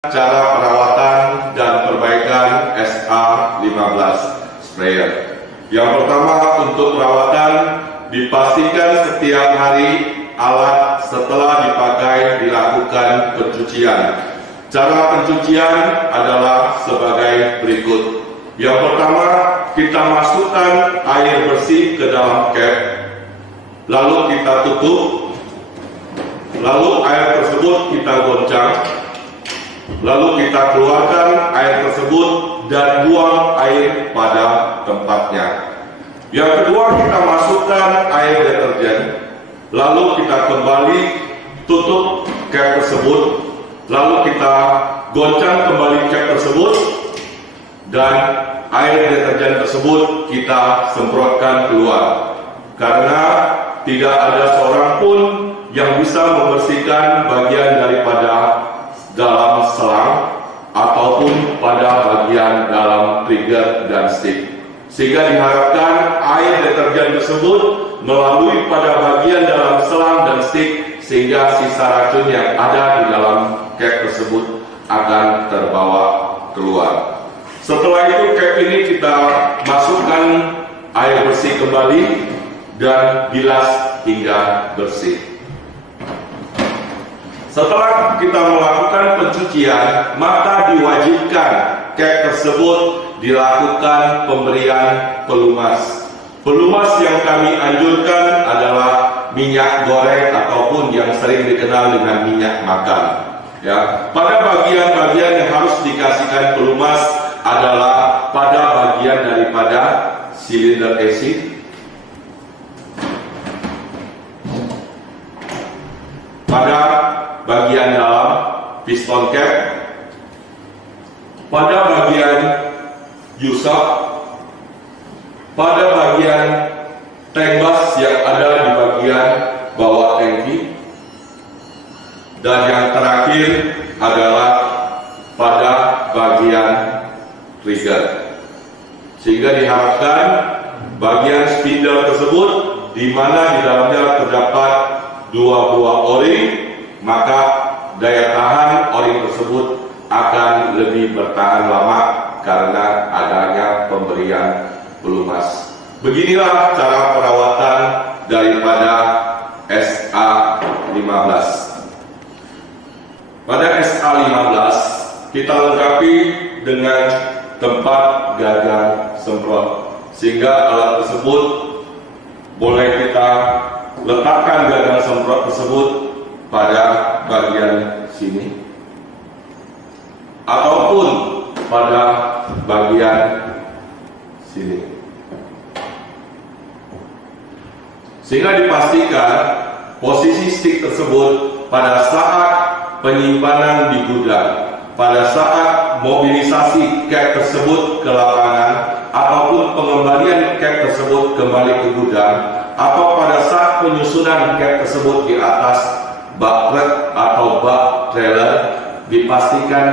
Cara perawatan dan perbaikan SA15 sprayer. Yang pertama, untuk perawatan dipastikan setiap hari alat setelah dipakai dilakukan pencucian. Cara pencucian adalah sebagai berikut. Yang pertama, kita masukkan air bersih ke dalam cap, lalu kita tutup, lalu air tersebut kita goncang. Lalu kita keluarkan air tersebut dan buang air pada tempatnya. Yang kedua, kita masukkan air deterjen. Lalu kita kembali tutup cap tersebut. Lalu kita goncang kembali cap tersebut. Dan air deterjen tersebut kita semprotkan keluar. Karena tidak ada seorang pun yang bisa membersihkan bagian daripada dalam selang ataupun pada bagian dalam trigger dan stick, sehingga diharapkan air deterjen tersebut melalui pada bagian dalam selang dan stick, sehingga sisa racun yang ada di dalam cap tersebut akan terbawa keluar. Setelah itu cap ini kita masukkan air bersih kembali dan bilas hingga bersih. Setelah kita melakukan pencucian, maka diwajibkan cap tersebut dilakukan pemberian pelumas. Pelumas yang kami anjurkan adalah minyak goreng ataupun yang sering dikenal dengan minyak makan. Ya, pada bagian-bagian yang harus dikasihkan pelumas adalah pada bagian daripada silinder AC, pada bagian dalam piston cap, pada bagian U-shock, pada bagian tank bus yang ada di bagian bawah tangki, dan yang terakhir adalah pada bagian trigger. Sehingga diharapkan bagian spindle tersebut di mana di dalamnya terdapat dua buah o-ring, maka daya tahan o-ring tersebut akan lebih bertahan lama karena adanya pemberian pelumas. Beginilah cara perawatan daripada SA15. Pada SA15 kita lengkapi dengan tempat gagang semprot, sehingga alat tersebut boleh kita letakkan gagang semprot tersebut pada bagian sini ataupun pada bagian sini, sehingga dipastikan posisi stick tersebut pada saat penyimpanan di gudang, pada saat mobilisasi cap tersebut ke lapangan ataupun pengembalian cap tersebut kembali ke gudang, atau pada saat penyusunan cap tersebut di atas bak truk atau bak trailer, dipastikan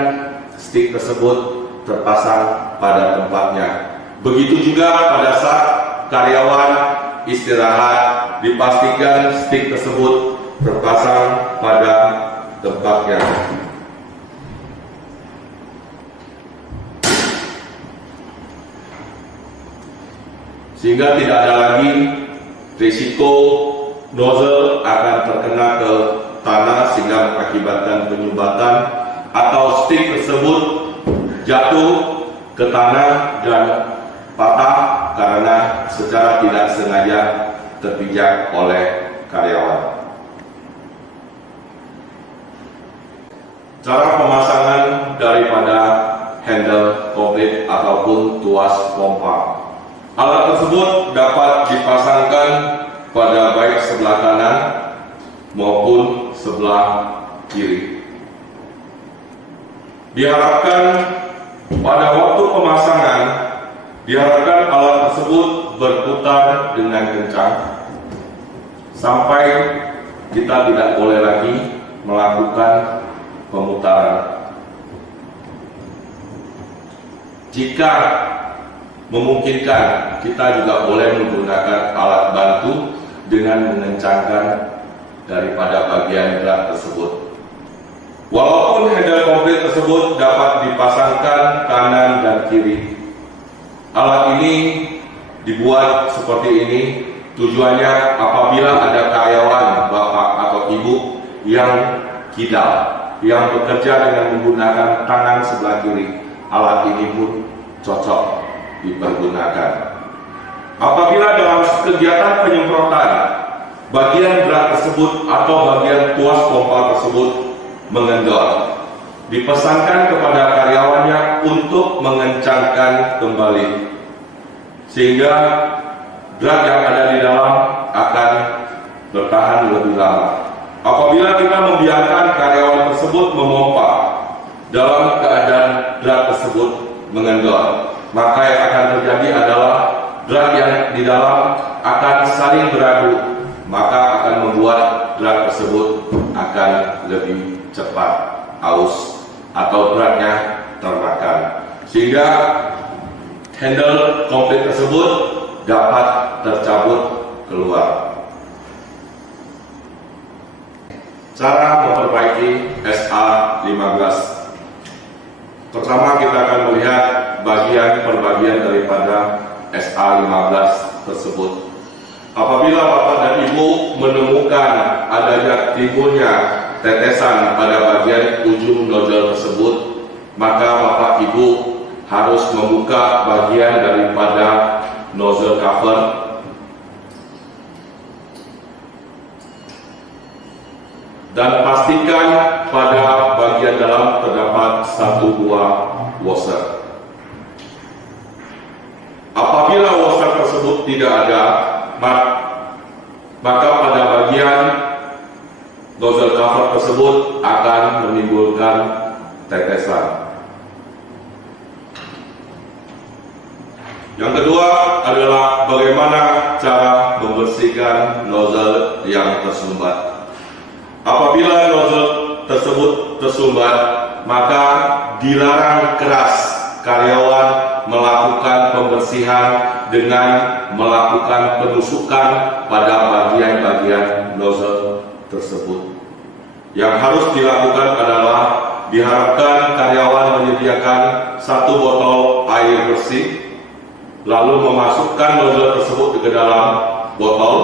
stick tersebut terpasang pada tempatnya. Begitu juga pada saat karyawan istirahat, dipastikan stick tersebut terpasang pada tempatnya. Sehingga tidak ada lagi risiko nozzle akan terkena ke tanah sehingga mengakibatkan penyumbatan, atau stick tersebut jatuh ke tanah dan patah karena secara tidak sengaja terpijak oleh karyawan. Cara pemasangan daripada handle komplit ataupun tuas pompa. Alat tersebut dapat dipasangkan pada baik sebelah kanan maupun sebelah kiri. Diharapkan pada waktu pemasangan, diharapkan alat tersebut berputar dengan kencang sampai kita tidak boleh lagi melakukan pemutaran. Jika memungkinkan, kita juga boleh menggunakan alat bantu dengan mengencangkan daripada bagian gerak tersebut. Walaupun handle komplit tersebut tersebut dapat dipasangkan kanan dan kiri. Alat ini dibuat seperti ini, tujuannya apabila ada karyawan bapak atau ibu yang kidal, yang bekerja dengan menggunakan tangan sebelah kiri, alat ini pun cocok dipergunakan. Apabila dalam kegiatan penyemprotan, bagian berat tersebut atau bagian tuas pompa tersebut mengendor, dipesankan kepada karyawannya untuk mengencangkan kembali, sehingga berat yang ada di dalam akan bertahan lebih lama. Apabila kita membiarkan karyawan tersebut memompa dalam keadaan berat tersebut mengendor, maka yang akan terjadi adalah berat yang di dalam akan saling beradu, maka akan membuat berat tersebut akan lebih cepat aus atau beratnya termakan, sehingga handle komplit tersebut dapat tercabut keluar. Cara memperbaiki SA-15. Pertama, kita akan melihat bagian per bagian daripada SA-15 tersebut. Apabila Bapak dan Ibu menemukan adanya timbulnya tetesan pada bagian ujung nozzle tersebut, maka Bapak Ibu harus membuka bagian daripada nozzle cover dan pastikan pada bagian dalam terdapat satu buah washer. Apabila washer tersebut tidak ada, maka pada bagian nozzle cover tersebut akan menimbulkan tetesan. Yang kedua adalah bagaimana cara membersihkan nozzle yang tersumbat. Apabila nozzle tersebut tersumbat, maka dilarang keras karyawan melakukan pembersihan dengan melakukan penusukan pada bagian-bagian nozzle tersebut. Yang harus dilakukan adalah diharapkan karyawan menyediakan 1 botol air bersih, lalu memasukkan nozzle tersebut ke dalam botol,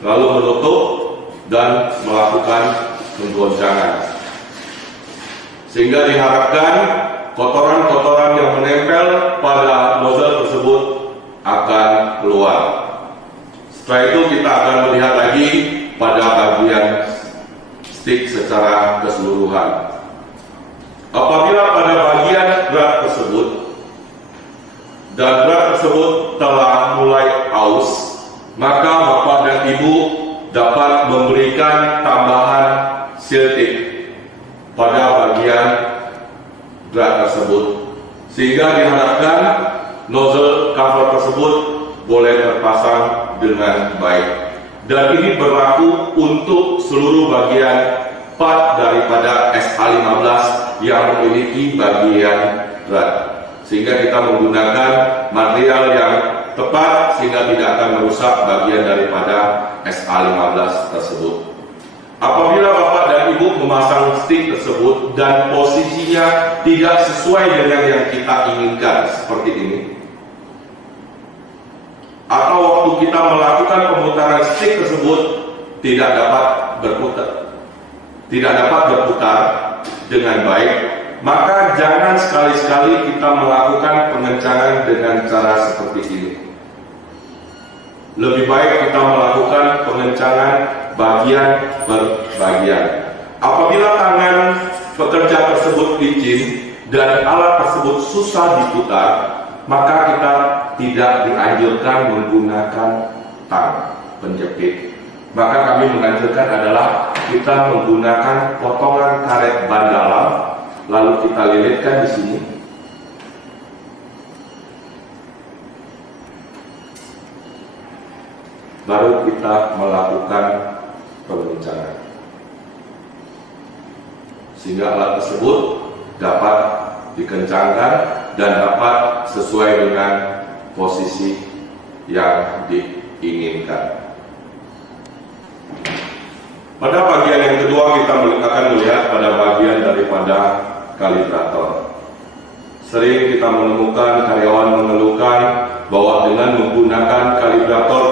lalu menutup dan melakukan penggoncangan, sehingga diharapkan kotoran-kotoran yang menempel pada nozzle tersebut akan keluar. Setelah itu kita akan melihat lagi pada bagian stick secara keseluruhan. Apabila pada bagian berat tersebut dan berat tersebut telah mulai aus, maka Bapak dan Ibu dapat memberikan tambahan siltik pada bagian berat tersebut, sehingga diharapkan nozzle cover tersebut boleh terpasang dengan baik. Dan ini berlaku untuk seluruh bagian part daripada SA-15 yang memiliki bagian berat, sehingga kita menggunakan material yang tepat sehingga tidak akan merusak bagian daripada SA-15 tersebut. Apabila Bapak dan Ibu memasang stick tersebut dan posisinya tidak sesuai dengan yang kita inginkan seperti ini, atau waktu kita melakukan pemutaran stick tersebut tidak dapat berputar dengan baik, maka jangan sekali-sekali kita melakukan pengencangan dengan cara seperti ini. Lebih baik kita melakukan pengencangan bagian per bagian. Apabila tangan pekerja tersebut licin dan alat tersebut susah diputar, maka kita tidak dianjurkan menggunakan tang penjepit. Maka kami menganjurkan adalah kita menggunakan potongan karet ban dalam, lalu kita lilitkan di sini. Baru kita melakukan pengencangan, sehingga alat tersebut dapat dikencangkan dan dapat sesuai dengan posisi yang diinginkan. Pada bagian yang kedua kita akan melihat pada bagian dari daripada kalibrator. Sering kita menemukan karyawan mengeluhkan bahwa dengan menggunakan kalibrator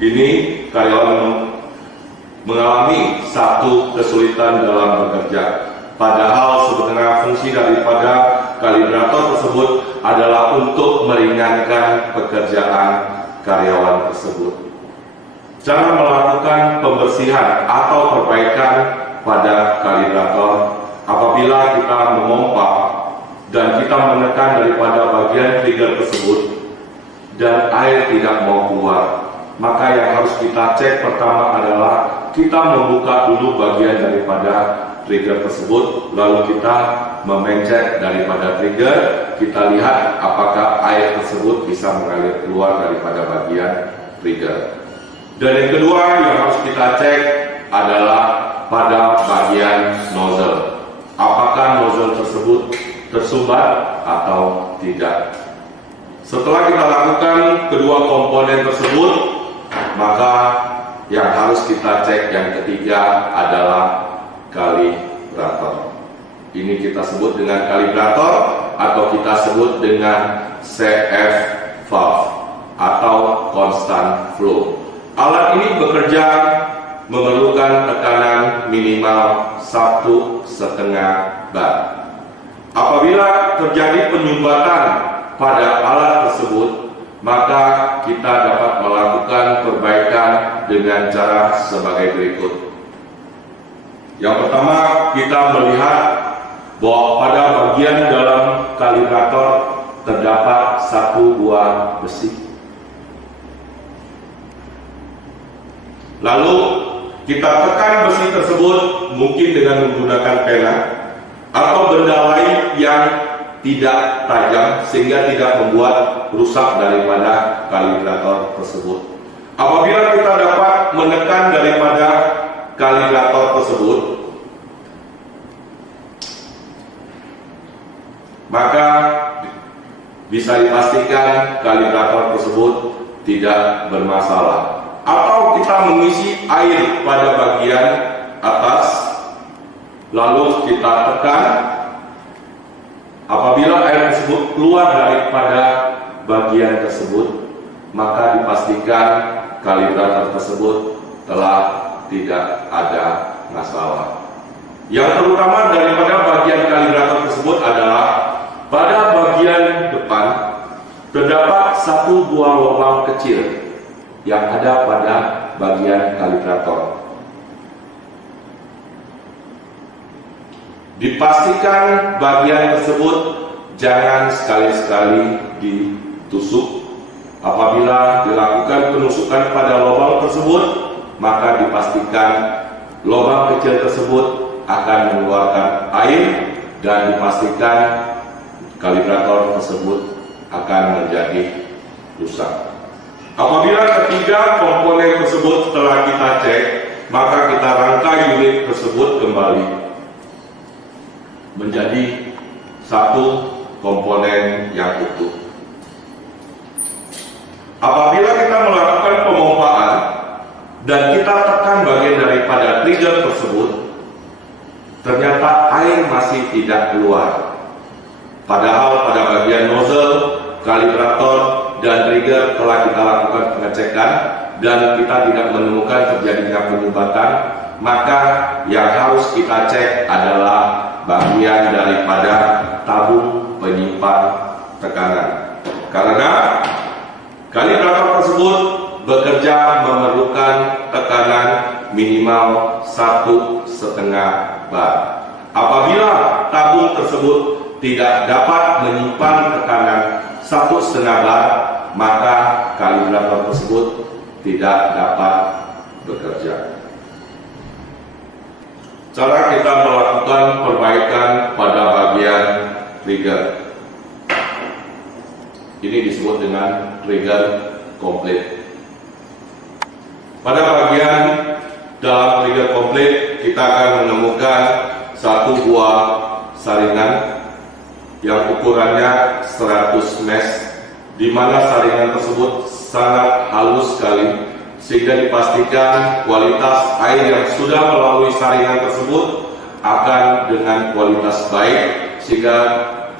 ini karyawan mengalami satu kesulitan dalam bekerja. Padahal sebenarnya fungsi daripada kalibrator tersebut adalah untuk meringankan pekerjaan karyawan tersebut. Cara melakukan pembersihan atau perbaikan pada kalibrator apabila kita memompa dan kita menekan daripada bagian trigger tersebut dan air tidak mau keluar, maka yang harus kita cek pertama adalah kita membuka dulu bagian daripada trigger tersebut, lalu kita memencet daripada trigger, kita lihat apakah air tersebut bisa mengalir keluar daripada bagian trigger. Dan yang kedua yang harus kita cek adalah pada bagian nozzle. Apakah nozzle tersebut tersumbat atau tidak? Setelah kita lakukan kedua komponen tersebut, maka yang harus kita cek yang ketiga adalah kalibrator. Ini kita sebut dengan kalibrator atau kita sebut dengan CF valve atau constant flow. Alat ini bekerja memerlukan tekanan minimal 1,5 bar. Apabila terjadi penyumbatan pada alat tersebut, maka kita dapat melakukan perbaikan dengan cara sebagai berikut. Yang pertama, kita melihat bahwa pada bagian dalam kalibrator terdapat satu buah besi. Lalu kita tekan besi tersebut mungkin dengan menggunakan pena atau benda lain yang tidak tajam sehingga tidak membuat rusak daripada kalibrator tersebut. Apabila kita dapat menekan daripada kalibrator tersebut, maka bisa dipastikan kalibrator tersebut tidak bermasalah. Atau kita mengisi air pada bagian atas, lalu kita tekan. Apabila air tersebut keluar daripada bagian tersebut, maka dipastikan kalibrator tersebut telah tidak ada masalah. Yang terutama daripada bagian kalibrator tersebut adalah pada bagian depan terdapat satu buah lubang kecil yang ada pada bagian kalibrator. Dipastikan bagian tersebut jangan sekali-sekali ditusuk. Apabila dilakukan penusukan pada lubang tersebut, maka dipastikan lubang kecil tersebut akan mengeluarkan air dan dipastikan kalibrator tersebut akan menjadi rusak. Apabila ketiga komponen tersebut telah kita cek, maka kita rangkai unit tersebut kembali menjadi satu komponen yang utuh. Apabila kita melakukan pemompaan dan kita tekan bagian daripada trigger tersebut, ternyata air masih tidak keluar. Padahal pada bagian nozzle, kalibrator, dan trigger telah kita lakukan pengecekan dan kita tidak menemukan terjadinya penyumbatan, maka yang harus kita cek adalah bagian daripada tabung penyimpan tekanan. Karena kalibrator tersebut bekerja memerlukan tekanan minimal 1,5 bar. Apabila tabung tersebut tidak dapat menyimpan tekanan 1,5 bar, maka kalibrator tersebut tidak dapat bekerja. Cara kita melakukan perbaikan pada bagian trigger ini disebut dengan trigger komplit. Pada bagian dalam trigger komplit kita akan menemukan satu buah saringan yang ukurannya 100 mesh, di mana saringan tersebut sangat halus sekali sehingga dipastikan kualitas air yang sudah melalui saringan tersebut akan dengan kualitas baik sehingga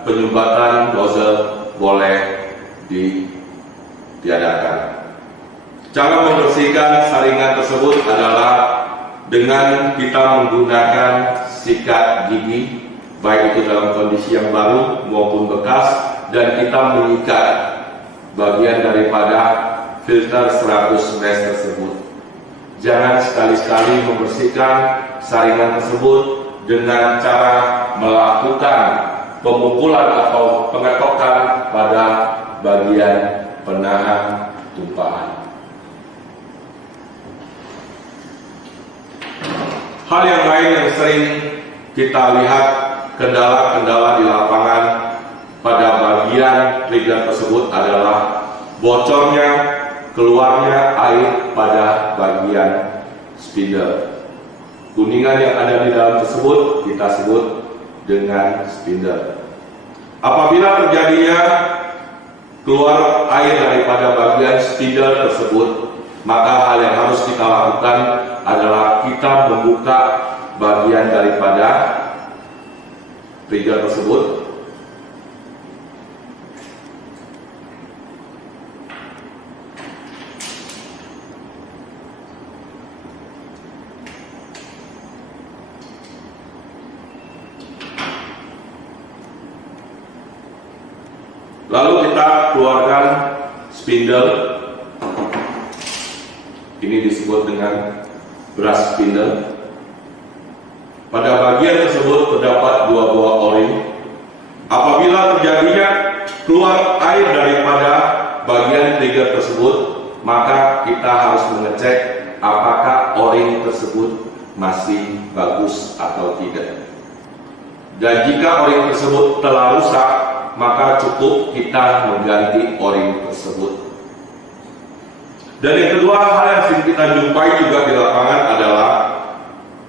penyumbatan nozzle boleh ditiadakan. Cara membersihkan saringan tersebut adalah dengan kita menggunakan sikat gigi, baik itu dalam kondisi yang baru maupun bekas, dan kita mengikat bagian daripada filter 100 mesh tersebut. Jangan sekali-sekali membersihkan saringan tersebut dengan cara melakukan pemukulan atau pengetokan pada bagian penahan tumpahan. Hal yang lain yang sering kita lihat kendala-kendala di lapangan pada bagian trigger tersebut adalah bocornya, keluarnya air pada bagian spindle. Kuningan yang ada di dalam tersebut kita sebut dengan spindle. Apabila terjadinya keluar air daripada bagian spindle tersebut, maka hal yang harus kita lakukan adalah kita membuka bagian daripada trigger tersebut. Lalu kita keluarkan spindle. Ini disebut dengan brush spindle. Pada bagian tersebut terdapat dua buah o-ring. Apabila terjadinya keluar air daripada bagian trigger tersebut, maka kita harus mengecek apakah o-ring tersebut masih bagus atau tidak. Dan jika o-ring tersebut telah rusak, maka cukup kita mengganti o-ring tersebut. Dan yang kedua, hal yang sering kita jumpai juga di lapangan adalah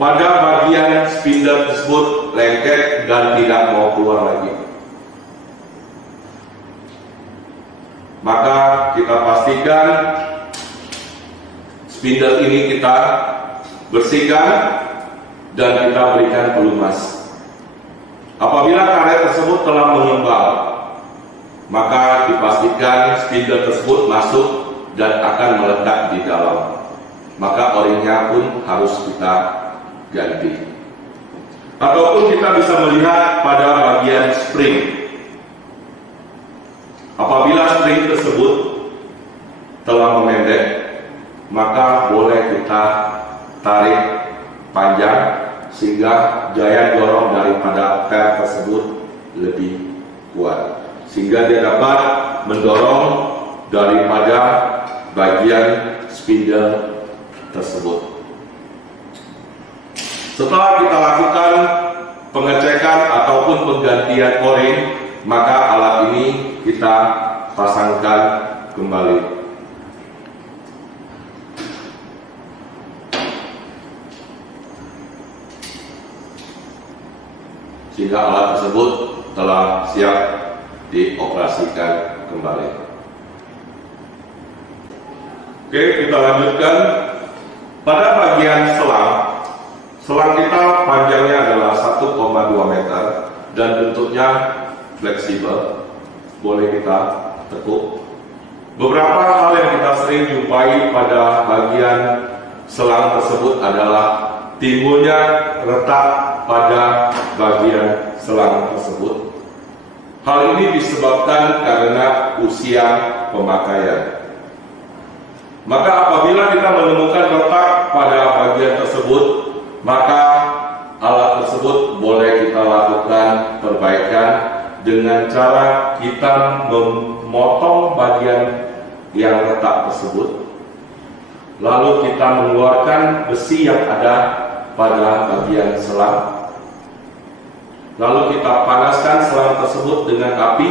pada bagian spindle tersebut lengket dan tidak mau keluar lagi. Maka kita pastikan spindle ini kita bersihkan dan kita berikan pelumas. Apabila karet tersebut telah mengembang, maka dipastikan spindle tersebut masuk dan akan melekat di dalam. Maka o-ringnya pun harus kita ganti. Ataupun kita bisa melihat pada bagian spring. Apabila spring tersebut telah memendek, maka boleh kita tarik panjang sehingga daya dorong daripada per tersebut lebih kuat, sehingga dia dapat mendorong daripada bagian spindle tersebut. Setelah kita lakukan pengecekan ataupun penggantian o-ring, maka alat ini kita pasangkan kembali. Sehingga alat tersebut telah siap dioperasikan kembali. Oke, kita lanjutkan. Pada bagian selang kita panjangnya adalah 1,2 meter dan bentuknya fleksibel, boleh kita tekuk. Beberapa hal yang kita sering jumpai pada bagian selang tersebut adalah timbulnya retak pada bagian selang tersebut. Hal ini disebabkan karena usia pemakaian. Maka apabila kita menemukan retak pada bagian tersebut, maka alat tersebut boleh kita lakukan perbaikan dengan cara kita memotong bagian yang retak tersebut, lalu kita mengeluarkan besi yang ada pada bagian selang, lalu kita panaskan selang tersebut dengan api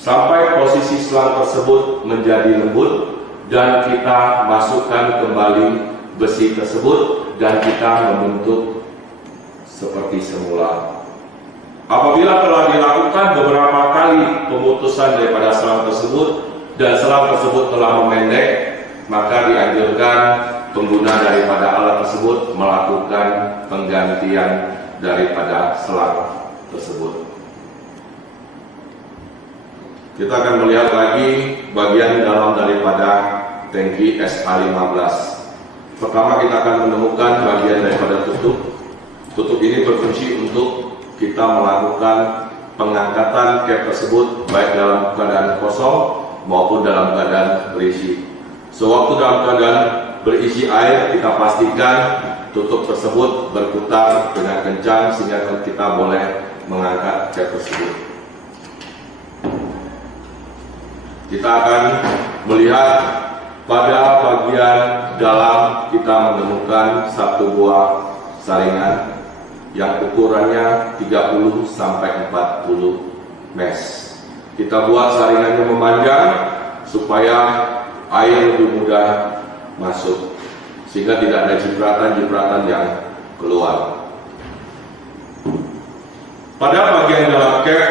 sampai posisi selang tersebut menjadi lembut, dan kita masukkan kembali besi tersebut dan kita membentuk seperti semula. Apabila telah dilakukan beberapa kali pemutusan daripada selang tersebut dan selang tersebut telah memendek, maka dianjurkan pengguna daripada alat tersebut melakukan penggantian daripada selang tersebut. Kita akan melihat lagi bagian dalam daripada tangki SA15. Pertama kita akan menemukan bagian daripada tutup. Tutup ini berfungsi untuk kita melakukan pengangkatan cap tersebut baik dalam keadaan kosong maupun dalam keadaan berisi. Sewaktu dalam keadaan berisi air, kita pastikan tutup tersebut berputar dengan kencang sehingga kita boleh mengangkat cap tersebut. Kita akan melihat pada bagian dalam kita menemukan satu buah saringan yang ukurannya 30 sampai 40 mesh. Kita buat saringannya memanjang supaya air lebih mudah masuk sehingga tidak ada jibratan-jibratan yang keluar. Pada bagian dalam cap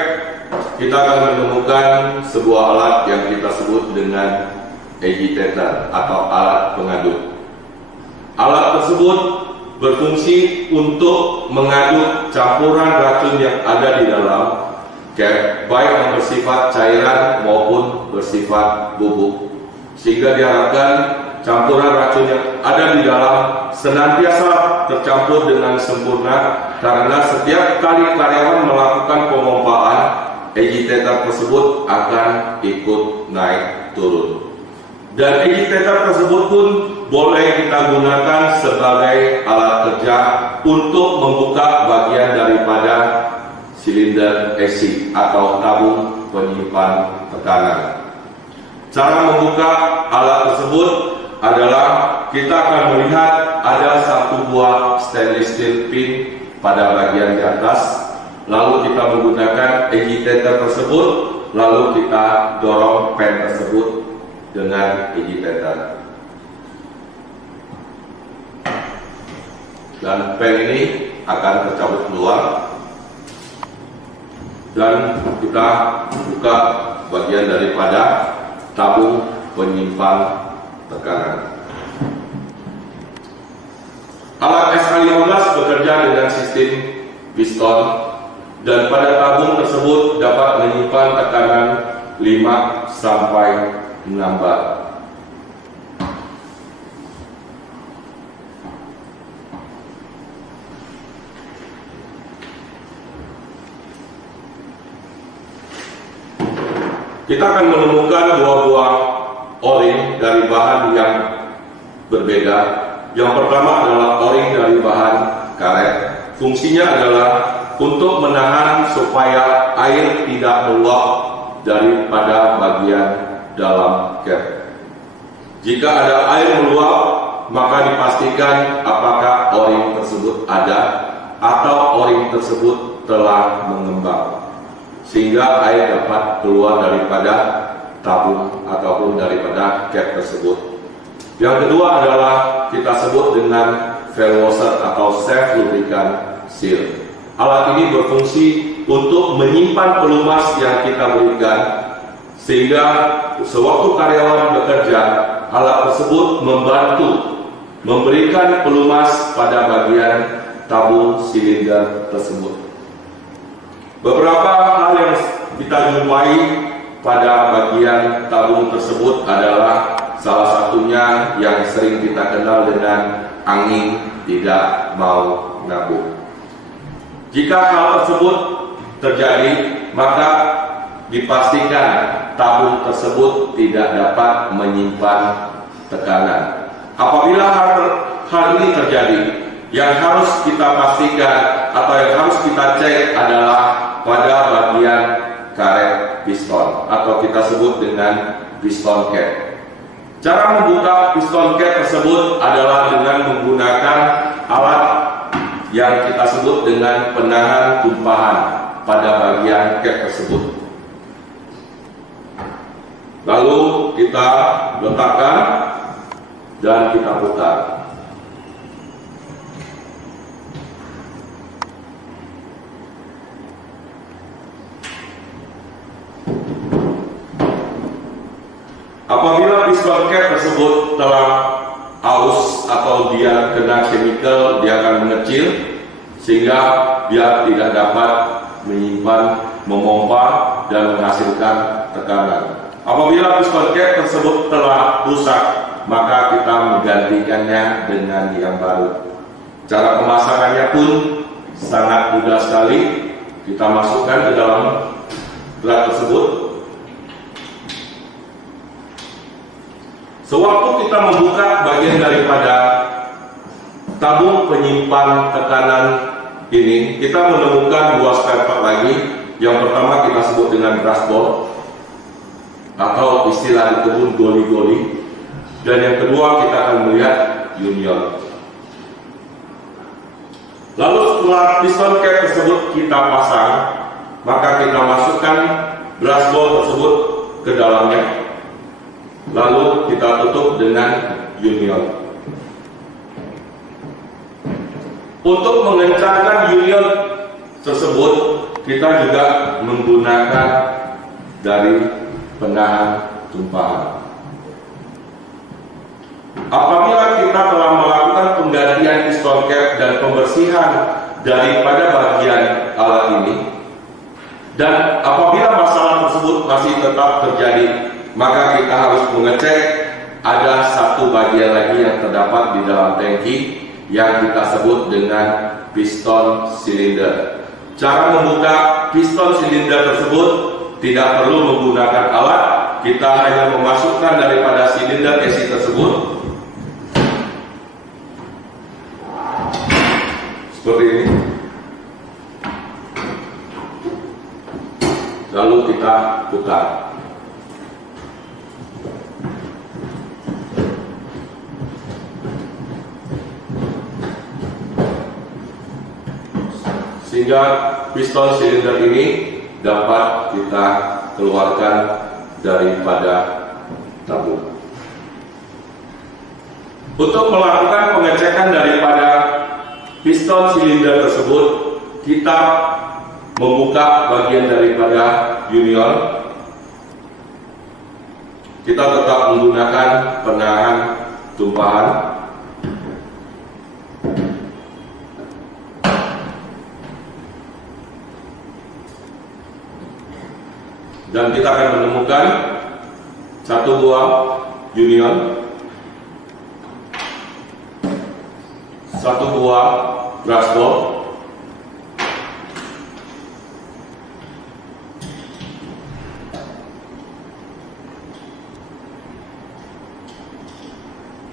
kita akan menemukan sebuah alat yang kita sebut dengan agitator atau alat pengaduk. Alat tersebut berfungsi untuk mengaduk campuran racun yang ada di dalam cap, baik yang bersifat cairan maupun bersifat bubuk, sehingga diharapkan campuran racun yang ada di dalam senantiasa tercampur dengan sempurna, karena setiap kali karyawan melakukan pemompaan, agitator tersebut akan ikut naik turun. Dan agitator tersebut pun boleh kita gunakan sebagai alat kerja untuk membuka bagian daripada silinder AC atau tabung penyimpan tekanan. Cara membuka alat tersebut adalah kita akan melihat ada satu buah stainless steel pin pada bagian di atas, lalu kita menggunakan agitator tersebut, lalu kita dorong pen tersebut dengan agitator. Dan pen ini akan tercabut keluar dan kita buka bagian daripada tabung penyimpan tekanan. Alat SA15 bekerja dengan sistem piston dan pada tabung tersebut dapat menyimpan tekanan 5 sampai 6 bar. Kita akan menemukan dua buah o-ring dari bahan yang berbeda. Yang pertama adalah o-ring dari bahan karet. Fungsinya adalah untuk menahan supaya air tidak meluap daripada bagian dalam cap. Jika ada air meluap, maka dipastikan apakah o-ring tersebut ada atau o-ring tersebut telah mengembang, sehingga air dapat keluar daripada tabung ataupun daripada cap tersebut. Yang kedua adalah kita sebut dengan valve washer atau self lubricant seal. Alat ini berfungsi untuk menyimpan pelumas yang kita berikan, sehingga sewaktu karyawan bekerja, alat tersebut membantu memberikan pelumas pada bagian tabung silinder tersebut. Beberapa hal yang kita jumpai pada bagian tabung tersebut adalah salah satunya yang sering kita kenal dengan angin tidak mau nabung. Jika hal tersebut terjadi, maka dipastikan tabung tersebut tidak dapat menyimpan tekanan. Apabila hal ini terjadi, yang harus kita pastikan atau yang harus kita cek adalah pada bagian karet piston atau kita sebut dengan piston cap. Cara membuka piston cap tersebut adalah dengan menggunakan alat yang kita sebut dengan penahan tumpahan pada bagian cap tersebut. Lalu kita letakkan dan kita putar. Apabila piston cap tersebut telah aus atau kalau dia kena chemical dia akan mengecil sehingga dia tidak dapat menyimpan, memompa dan menghasilkan tekanan. Apabila piston cap tersebut telah rusak, maka kita menggantikannya dengan yang baru. Cara pemasangannya pun sangat mudah sekali. Kita masukkan ke dalam drat tersebut. Sewaktu kita membuka bagian daripada tabung penyimpan tekanan ini, kita menemukan dua spare part lagi. Yang pertama kita sebut dengan brush ball atau istilah di kebun goli-goli, dan yang kedua kita akan melihat union. Lalu setelah piston cap tersebut kita pasang, maka kita masukkan brush ball tersebut ke dalamnya, lalu kita tutup dengan union. Untuk mengencangkan union tersebut, kita juga menggunakan dari penahan tumpahan. Apabila kita telah melakukan penggantian piston cap dan pembersihan daripada bagian alat ini, dan apabila masalah tersebut masih tetap terjadi, maka kita harus mengecek ada satu bagian lagi yang terdapat di dalam tangki yang kita sebut dengan piston silinder. Cara membuka piston silinder tersebut tidak perlu menggunakan alat, kita hanya memasukkan daripada silinder esi tersebut seperti ini, lalu kita putar. Sehingga piston silinder ini dapat kita keluarkan daripada tabung. Untuk melakukan pengecekan daripada piston silinder tersebut, kita membuka bagian daripada union. Kita tetap menggunakan penahan tumpahan. Dan kita akan menemukan satu buah union, satu buah brush ball,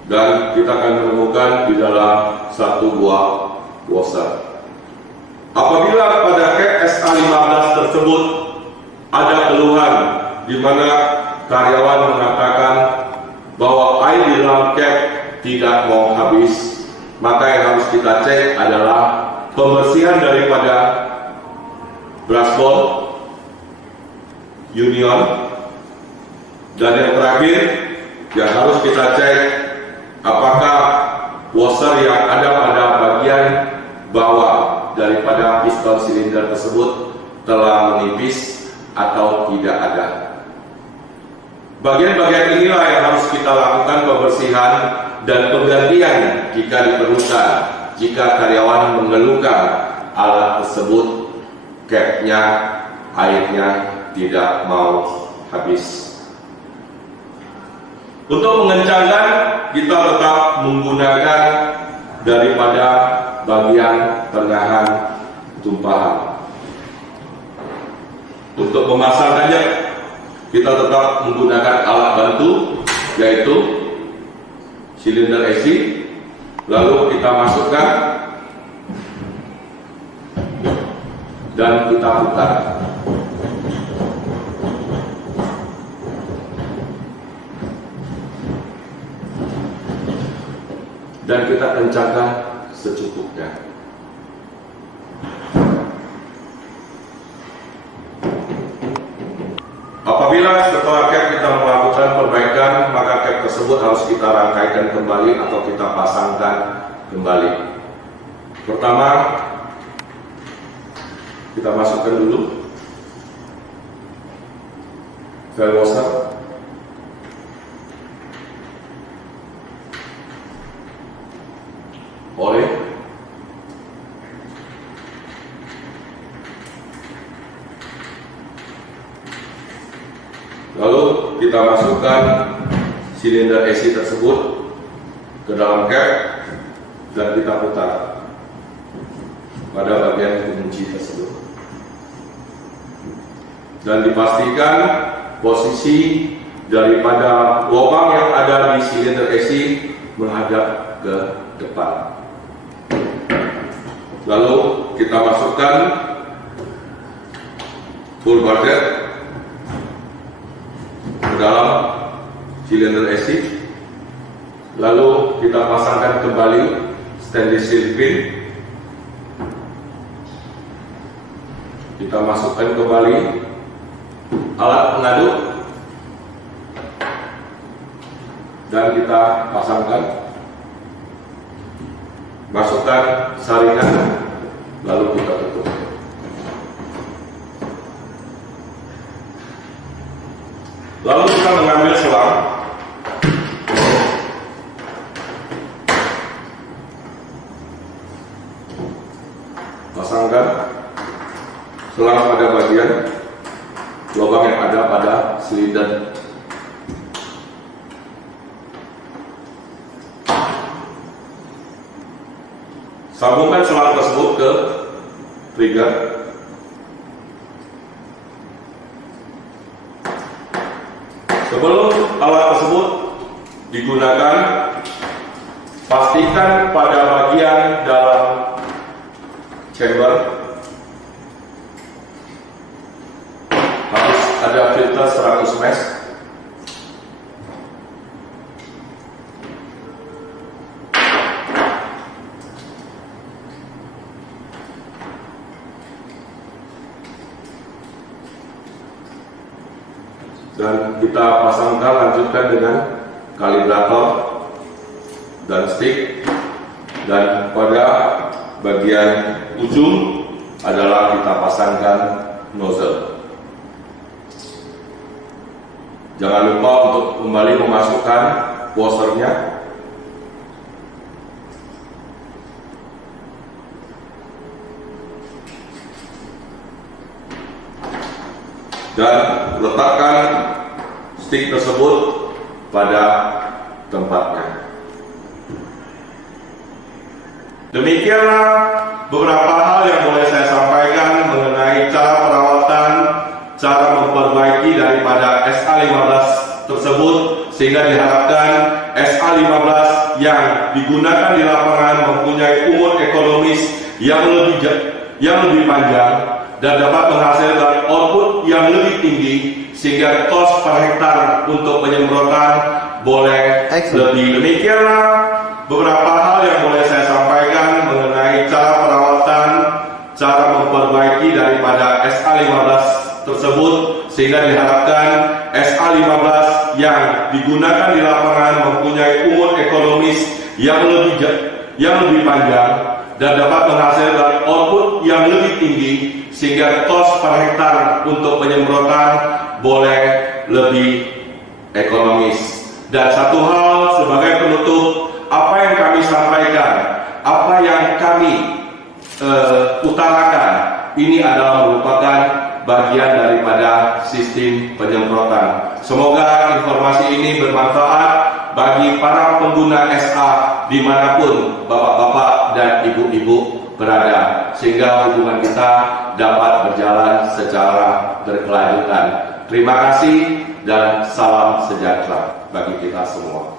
dan kita akan menemukan di dalam satu buah washer. Apabila pada cap SA15 tersebut ada keluhan di mana karyawan mengatakan bahwa air di dalam cap tidak mau habis, maka yang harus kita cek adalah pembersihan daripada brush ball, union, dan yang terakhir yang harus kita cek apakah washer yang ada pada bagian bawah daripada piston silinder tersebut telah menipis atau tidak ada. Bagian-bagian inilah yang harus kita lakukan pembersihan dan penggantian jika diperlukan, jika karyawan mengeluhkan alat tersebut capnya airnya tidak mau habis. Untuk mengencangkan, kita tetap menggunakan daripada bagian penahan tumpahan. Untuk memasangkannya, kita tetap menggunakan alat bantu, yaitu silinder esi, lalu kita masukkan dan kita putar. Dan kita kencangkan secukupnya. Apabila setelah cap kita melakukan perbaikan, maka cap tersebut harus kita rangkaikan kembali atau kita pasangkan kembali. Pertama, kita masukkan dulu valve washer. Lalu kita masukkan silinder AC tersebut ke dalam cap dan kita putar pada bagian kunci tersebut. Dan dipastikan posisi daripada lubang yang ada di silinder AC menghadap ke depan. Lalu kita masukkan full bardet ke dalam silinder AC. Lalu kita pasangkan kembali stainless steel pin. Kita masukkan kembali alat pengaduk dan kita pasangkan, masukkan saringan, lalu kita tutup. Lalu kita mengambil selang, pasangkan selang pada bagian lubang yang ada pada silinder. Sambungkan selang tersebut ke trigger. Sebelum alat tersebut digunakan, pastikan pada bagian dalam chamber harus ada filter 100 mesh. Dan kita pasangkan, lanjutkan dengan kalibrator dan stick, dan pada bagian ujung adalah kita pasangkan nozzle. Jangan lupa untuk kembali memasukkan washernya. Dan letakkan stick tersebut pada tempatnya. Demikianlah beberapa hal yang boleh saya sampaikan mengenai cara perawatan, cara memperbaiki daripada SA15 tersebut, sehingga diharapkan SA15 yang digunakan di lapangan mempunyai umur ekonomis yang lebih panjang dan dapat menghasilkan output yang lebih tinggi, sehingga cost per hektar untuk penyemprotan boleh lebih. Demikianlah beberapa hal yang boleh saya sampaikan mengenai cara perawatan, cara memperbaiki daripada SA15 tersebut, sehingga diharapkan SA15 yang digunakan di lapangan mempunyai umur ekonomis yang lebih panjang dan dapat menghasilkan output yang lebih tinggi, sehingga cost per hektar untuk penyemprotan boleh lebih ekonomis. Dan satu hal sebagai penutup, apa yang kami sampaikan, apa yang kami utarakan, ini adalah merupakan bagian daripada sistem penyemprotan. Semoga informasi ini bermanfaat bagi para pengguna SA dimanapun bapak-bapak dan ibu-ibu berada, sehingga hubungan kita dapat berjalan secara berkelanjutan. Terima kasih dan salam sejahtera bagi kita semua.